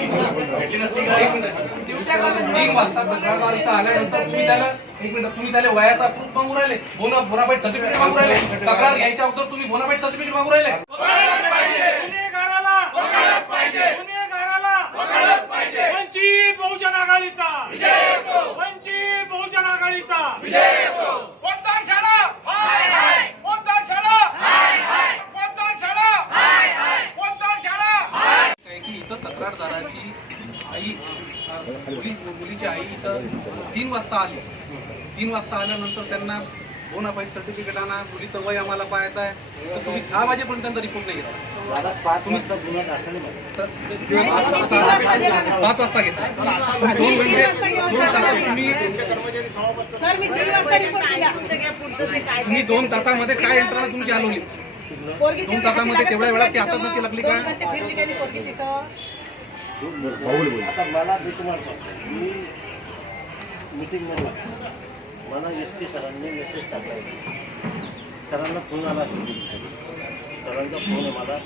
तीन वाजता तक्रारदार इथं आल्यानंतर तुम्ही त्याला वयाचा प्रूफ मागू राहिले, बोनाफाईड सर्टिफिकेट मागू राहिले. तक्रार घ्यायच्या अगोदर तुम्ही बोनाफाईड सर्टिफिकेट मागू राहिले. वंचित बहुजन आघाडीचा वंचित बहुजन आघाडीचा मतदार शाळा मतदार शाळा मतदार शाळा मतदार शाळा काय की इथं तक्रारदाराची आई मुलीची आई इथं 3 वाजता आली. 3 वाजता आल्यानंतर त्यांना बोनाफाईड सर्टिफिकेट आणा, मुलीचं वय आम्हाला पाहायचं आहे, तर तुम्ही 6 वाजेपर्यंत त्यांचा रिपोर्ट नाही घेतला. 5 वाजता घेतला. 2 घंटे 2 तासात तुम्ही 2 तासामध्ये काय यंत्रणा तुमची हलवली? 2 तासामध्ये तेवढ्या वेळात ती हातात नक्की लागली का? आता मला मी तुम्हाला मी मीटिंग मध्ये मला SP सरांनी मेसेज टाकला, सरांना फोन आला, सरांचा फोन मला